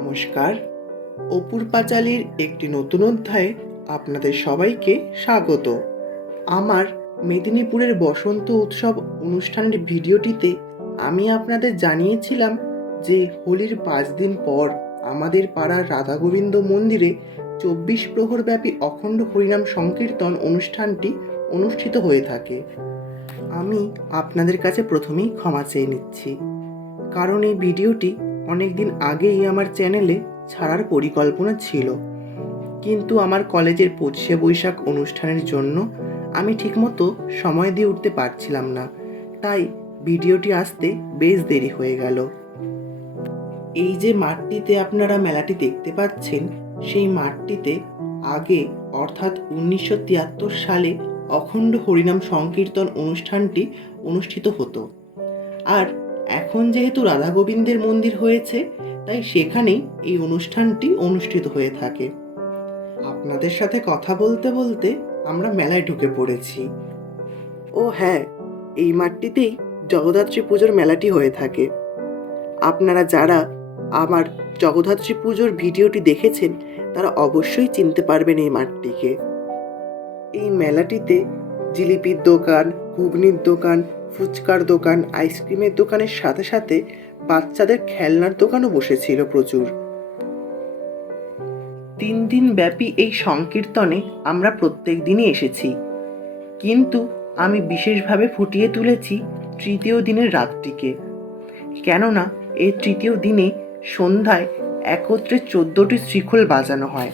নমস্কার। অপুর পাঁচালীর একটি নতুন অধ্যায়ে আপনাদের সবাইকে স্বাগত। আমার মেদিনীপুরের বসন্ত উৎসব অনুষ্ঠানের ভিডিওটিতে আমি আপনাদের জানিয়েছিলাম যে হোলির 5 দিন পর আমাদের পাড়ার রাধা গোবিন্দ মন্দিরে 24 প্রহর ব্যাপী অখণ্ড হরিনাম সংকীর্তন অনুষ্ঠানটি অনুষ্ঠিত হয়ে থাকে। আমি আপনাদের কাছে প্রথমেই ক্ষমা চেয়ে নিচ্ছি, কারণ এই ভিডিওটি অনেক দিন আগেই আমার চ্যানেলে ছাড়ার পরিকল্পনা ছিল, কিন্তু আমার কলেজের 25শে বৈশাখ অনুষ্ঠানের জন্য আমি ঠিকমতো সময় দিয়ে উঠতে পারছিলাম না, তাই ভিডিওটি আসতে বেশ দেরি হয়ে গেল। এই যে মাঠটিতে আপনারা মেলাটি দেখতে পাচ্ছেন, সেই মাঠটিতে আগে অর্থাৎ 1973 সালে অখণ্ড হরিনাম সংকীর্তন অনুষ্ঠানটি অনুষ্ঠিত হতো। আর এখন যেহেতু রাধা গোবিন্দের মন্দির হয়েছে, তাই সেখানেই এই অনুষ্ঠানটি অনুষ্ঠিত হয়ে থাকে। আপনাদের সাথে কথা বলতে বলতে আমরা মেলায় ঢুকে পড়েছি। ও হ্যাঁ, এই মাঠটিতেই জগদ্ধাত্রী পুজোর মেলাটি হয়ে থাকে। আপনারা যারা আমার জগদ্ধাত্রী পুজোর ভিডিওটি দেখেছেন তারা অবশ্যই চিনতে পারবেন এই মাঠটিকে। এই মেলাটিতে জিলিপির দোকান, ঘুগনির দোকান, ফুচকার দোকান, আইসক্রিমের দোকানের সাথে সাথে বাচ্চাদের খেলনার দোকানও বসেছিল প্রচুর। 3 দিন ব্যাপী এই সংকীর্তনে আমরা প্রত্যেক দিনই এসেছি, কিন্তু আমি বিশেষভাবে ফুটিয়ে তুলেছি তৃতীয় দিনের রাতটিকে। কেননা এই তৃতীয় দিনে সন্ধ্যায় একত্রে 14টি শ্রীখোল বাজানো হয়।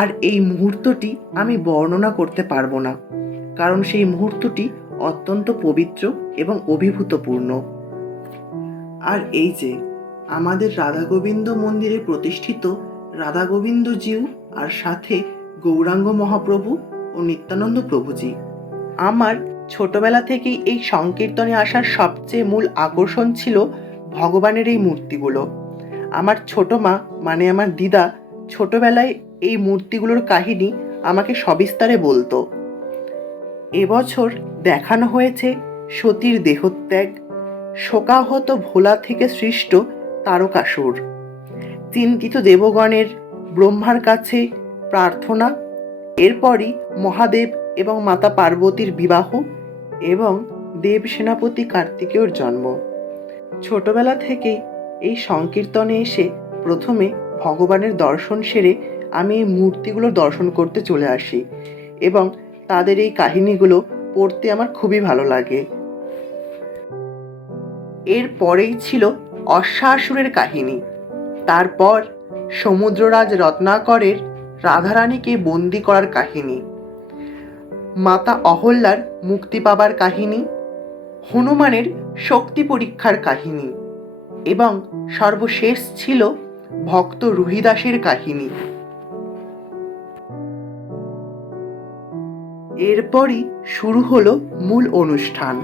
আর এই মুহূর্তটি আমি বর্ণনা করতে পারবো না, কারণ সেই মুহূর্তটি অত্যন্ত পবিত্র এবং অভিভূতপূর্ণ। আর এই যে আমাদের রাধা গোবিন্দ মন্দিরে প্রতিষ্ঠিত রাধা গোবিন্দ জিউ, আর সাথে গৌরাঙ্গ মহাপ্রভু ও নিত্যানন্দ প্রভুজি। আমার ছোটবেলা থেকেই এই সংকীর্তনে আসার সবচেয়ে মূল আকর্ষণ ছিল ভগবানের এই মূর্তিগুলো। আমার ছোট মা মানে আমার দিদা ছোটবেলায় এই মূর্তিগুলোর কাহিনী আমাকে সবিস্তারে বলতো। এবছর দেখানো হয়েছে সতীর দেহত্যাগ, শোকাহত ভোলা থেকে সৃষ্ট তারকাসুর, চিন্তিত দেবগণের ব্রহ্মার কাছে প্রার্থনা, এরপরই মহাদেব এবং মাতা পার্বতীর বিবাহ এবং দেব সেনাপতি কার্তিকেয়র জন্ম। ছোটবেলা থেকেই এই সংকীর্তনে এসে প্রথমে ভগবানের দর্শন সেরে আমি এই মূর্তিগুলো দর্শন করতে চলে আসি, এবং তাদের এই কাহিনীগুলো পড়তে আমার খুবই ভালো লাগে। এর পরেই ছিল অশ্বাসুরের কাহিনী, তারপর সমুদ্ররাজ রত্নাকরের রাধারানীকে বন্দি করার কাহিনী, মাতা অহল্যার মুক্তি পাবার কাহিনী, হনুমানের শক্তি পরীক্ষার কাহিনী, এবং সর্বশেষ ছিল ভক্ত রুহিদাসের কাহিনী। এরপরই শুরু হলো মূল অনুষ্ঠান।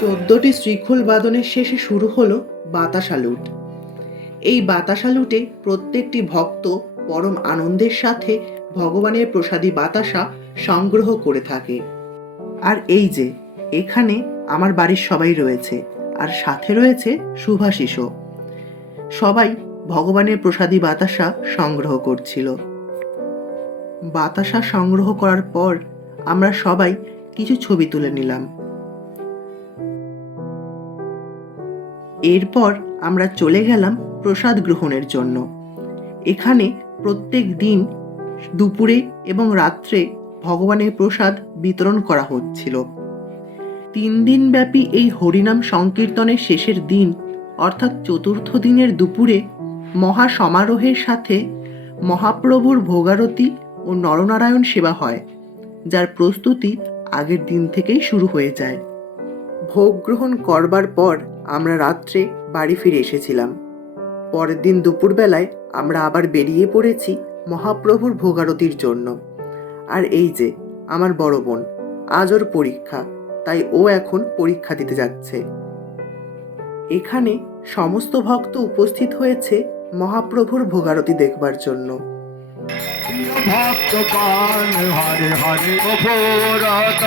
চোদ্দটি শ্রীখোল বাদনের শেষে শুরু হলো বাতাসা লুট। এই বাতাসা লুটে প্রত্যেকটি ভক্ত পরম আনন্দের সাথে ভগবানের প্রসাদী বাতাসা সংগ্রহ করে থাকে। আর এই যে এখানে আমার বাড়ির সবাই রয়েছে, আর সাথে রয়েছে শুভাশিসও। সবাই ভগবানের প্রসাদী বাতাসা সংগ্রহ করছিল। বাতাসা সংগ্রহ করার পর আমরা সবাই কিছু ছবি তুলে নিলাম। এরপর আমরা চলে গেলাম প্রসাদ গ্রহণের জন্য। এখানে প্রত্যেক দিন দুপুরে এবং রাত্রে ভগবানের প্রসাদ বিতরণ করা হচ্ছিল। 3 দিন ব্যাপী এই হরিনাম সংকীর্তনের শেষের দিন অর্থাৎ চতুর্থ দিনের দুপুরে মহা সমারোহের সাথে মহাপ্রভুর ভোগারতি ও নরনারায়ণ সেবা হয়, যার প্রস্তুতি আগের দিন থেকেই শুরু হয়ে যায়। ভোগ গ্রহণ করবার পর আমরা রাত্রে বাড়ি ফিরে এসেছিলাম। পরের দিন দুপুরবেলায় আমরা আবার বেরিয়ে পড়েছি মহাপ্রভুর ভোগারতির জন্য। আর এই যে আমার বড় বোন, আজ ওর পরীক্ষা, তাই ও এখন পরীক্ষা দিতে যাচ্ছে। এখানে সমস্ত ভক্ত উপস্থিত হয়েছে মহাপ্রভুর ভোগারতি দেখবার জন্য। ভক্তগণ হরে হরে অপরাধ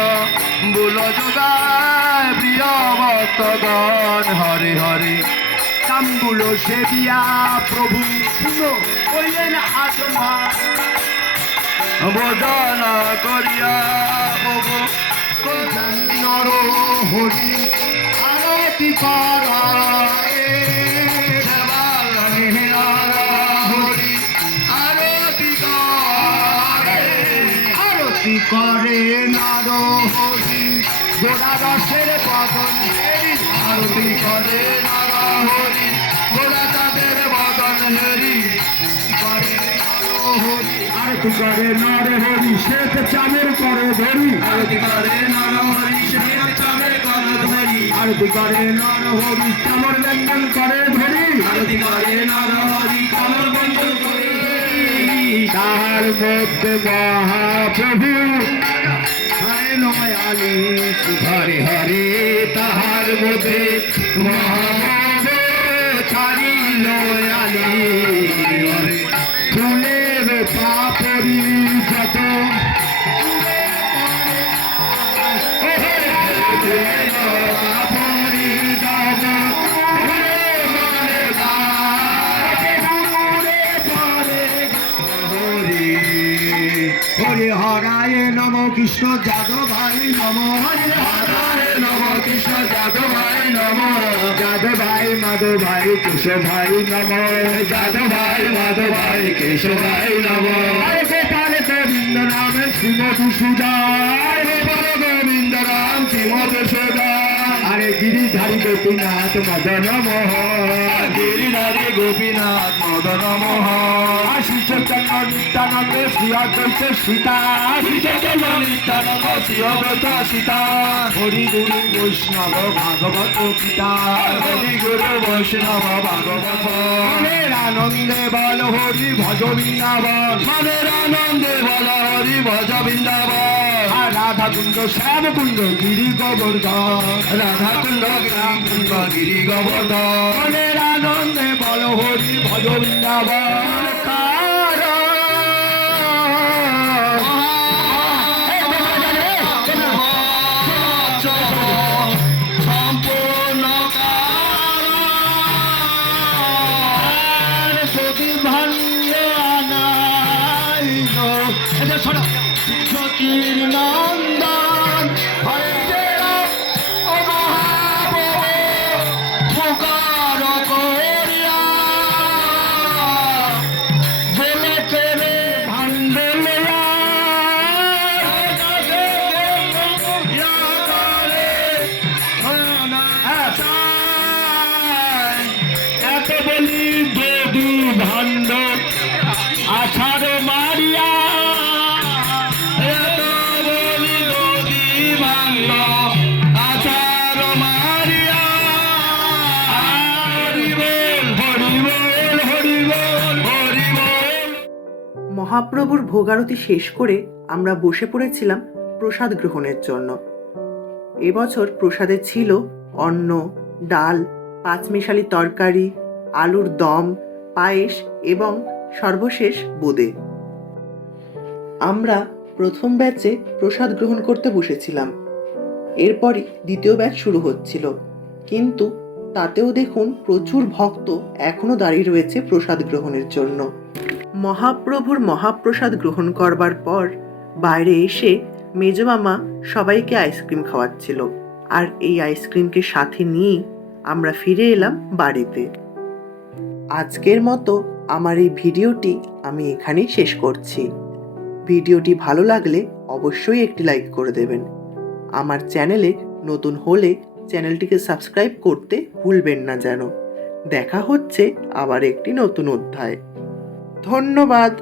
বুল যোগায় প্রিয় ভক্তগণ হরে হরে তাম্বুল সেবিয়া প্রভু শুনো কইলেন আত্মা ভোজন করিয়া প্রভু নর হরি আরতি করা করে নার হরি গোড়া রসের বদন হেরি আরতি করে নার হরি গোড়া চাঁদের বদন হেরি করে হরি আরতি করে নার হরি শ্বেত চাঁদের করে ধরি আরতি করে নার হরি শ্বেত চাঁদের করে ধরি আরতি করে নার হরি কামর বন্ধন করে ধরি আরতি করে নার হরি কামর বন্ধন করে তাহার মধ্যে মহাপ্রভু হরে নয়ালি হরে হরে তাহার মধ্যে মহাপ্রভু ছাড়ি নয়ালি ফুলের পাপড়ি যত হরে হরায় নম কৃষ্ণ যাদব ভাই নম হরে হরায় নম কৃষ্ণ যাদব ভাই নম যাদব ভাই মাধব ভাই কেশব ভাই নম যাদব ভাই মাধব ভাই কেশব ভাই নম গোপাল গোবিন্দ নাম শ্রীমতী সুদায় গোবিন্দ রাম শ্রীমতী সুদায় আরে গিরিধারী গোপীনাথ মদন মোহন গিরিধারী গোপীনাথ মদন মোহন শ্রী চৈতন্য নিত্যানন্দ শ্রী অদ্বৈত সীতা শ্রী চৈতন্য নিত্যানন্দ শ্রী অদ্বৈত সীতা হরি গুরু বৈষ্ণব ভাগবত গীতা হরি গুরু বৈষ্ণব ভাগবত মনের আনন্দে বল হরি ভজ বৃন্দাবন মনের আনন্দে বল হরি ভজ বৃন্দাবন রাধা কুণ্ড শ্যাম কুণ্ড গিরি গোবর্ধন রাধা কুণ্ড গ্রাম কুণ্ড গিরি গোবর্ধন মনের আনন্দে বল হরি ভজ বৃন্দাবন সত্যি মহাপ্রভুর ভোগারতি শেষ করে আমরা বসে পড়েছিলাম প্রসাদ গ্রহণের জন্য। এবছর প্রসাদে ছিল অন্ন, ডাল, পাঁচমিশালি তরকারি, আলুর দম, পায়েস এবং সর্বশেষ বোঁদে। আমরা প্রথম ব্যাচে প্রসাদ গ্রহণ করতে বসেছিলাম। এরপরই দ্বিতীয় ব্যাচ শুরু হচ্ছিল, কিন্তু তাতেও দেখুন প্রচুর ভক্ত এখনো দাঁড়িয়ে রয়েছে প্রসাদ গ্রহণের জন্য। মহাপ্রভুর মহাপ্রসাদ গ্রহণ করবার পর বাইরে এসে মেজমামা সবাইকে আইসক্রিম খাওয়াচ্ছিল, আর এই আইসক্রিমকে সাথে নিয়ে আমরা ফিরে এলাম বাড়িতে। আজকের মতো আমার এই ভিডিওটি আমি এখানেই শেষ করছি। ভিডিওটি ভালো লাগলে অবশ্যই একটি লাইক করে দেবেন। আমার চ্যানেলে নতুন হলে চ্যানেলটিকে সাবস্ক্রাইব করতে ভুলবেন না যেন। দেখা হচ্ছে আবার একটি নতুন অধ্যায়। ধন্যবাদ।